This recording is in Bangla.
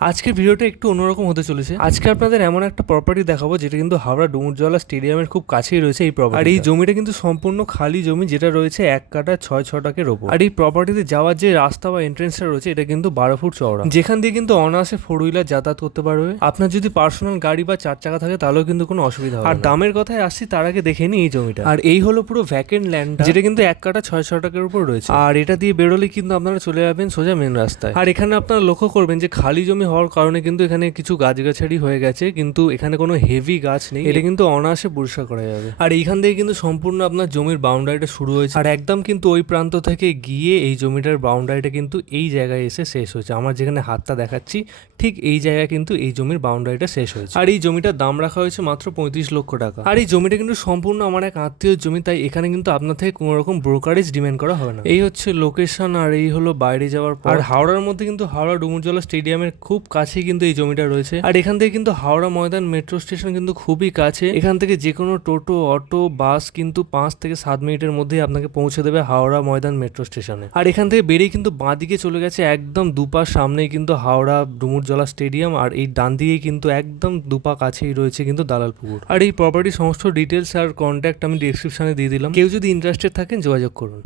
আজকের ভিডিওটা একটু অন্যরকম হতে চলেছে। আজকে আপনাদের এমন একটা প্রপার্টি দেখাবো যেটা কিন্তু হাওড়া ডুমুরজলা স্টেডিয়ামের খুব কাছেই রয়েছে এই প্রপার্টি। আর এই জমিটা কিন্তু সম্পূর্ণ খালি জমি, যেটা রয়েছে 1 কাঠা 6 ছটাকের ওপর। আর এই প্রপার্টিতে যাওয়ার যে রাস্তা বা এন্ট্রেন্সটা রয়েছে এটা কিন্তু 12 ফুট চওড়া, যেখান দিয়ে কিন্তু অনায়াসে 4 হুইলার যাতায়াত করতে পারবে। আপনার যদি পার্সোনাল গাড়ি বা 4 চাকা থাকে তাহলেও কিন্তু কোনো অসুবিধা হবে না। আর দামের কথায় আসছি তার আগে দেখে নিই এই জমিটা। আর এই হলো পুরো ভ্যাকেন্ট ল্যান্ড, যেটা কিন্তু 1 কাঠা 6 ছটাকের উপর রয়েছে। আর এটা দিয়ে বেরোলে কিন্তু আপনারা চলে যাবেন সোজা মেন রাস্তায়। আর এখানে আপনারা লক্ষ্য করবেন যে খালি জমি হওয়ার কারণে কিন্তু এখানে কিছু গাছগাছালি হয়ে গেছে, কিন্তু এখানে কোনো হেভি গাছ নেই। এটা কিন্তু অনায়াসে পরিষ্কার করা যাবে। আর এইখান থেকে কিন্তু সম্পূর্ণ আপনার জমির বাউন্ডারিটা শুরু হয়েছে, আর একদম কিন্তু ওই প্রান্ত থেকে গিয়ে এই জমিটার বাউন্ডারিটা কিন্তু এই জায়গায় এসে শেষ হয়েছে। আমার যেখানে হাতটা দেখাচ্ছি ঠিক এই জায়গায় কিন্তু এই জমির বাউন্ডারিটা শেষ হয়েছে। আর এই জমিটার দাম রাখা হয়েছে মাত্র 35 লক্ষ টাকা। আর এই জমিটা কিন্তু সম্পূর্ণ আমার এক আত্মীয় জমি, তাই এখানে কিন্তু আপনার থেকে কোনো রকম ব্রোকারেজ ডিমান্ড করা হবে না। এই হচ্ছে লোকেশন, আর এই হলো বাইরে যাওয়ার পর। আর হাওড়ার মধ্যে কিন্তু হাওড়া ডুমুরজলা স্টেডিয়ামের খুব কাছেই কিন্তু এই জমিটা রয়েছে। আর এখান থেকে কিন্তু হাওড়া ময়দান মেট্রো স্টেশন কিন্তু খুবই কাছে। এখান থেকে যে কোনো টোটো, অটো, বাস কিন্তু 5 থেকে 7 মিনিটের মধ্যে আপনাকে পৌঁছে দেবে হাওড়া ময়দান মেট্রো স্টেশনে। আর এখান থেকে বেরিয়ে কিন্তু বাঁদিকে চলে গেছে একদম দুপা সামনেই কিন্তু হাওড়া ডুমুরজলা স্টেডিয়াম, আর এই ডান দিকে কিন্তু একদম দুপা কাছেই রয়েছে কিন্তু দালাল পুকুর। আর এই প্রপার্টির সমস্ত ডিটেলস আর কন্ট্যাক্ট আমি ডিসক্রিপশনে দিয়ে দিলাম, কেউ যদি ইন্টারেস্টেড থাকেন যোগাযোগ করুন।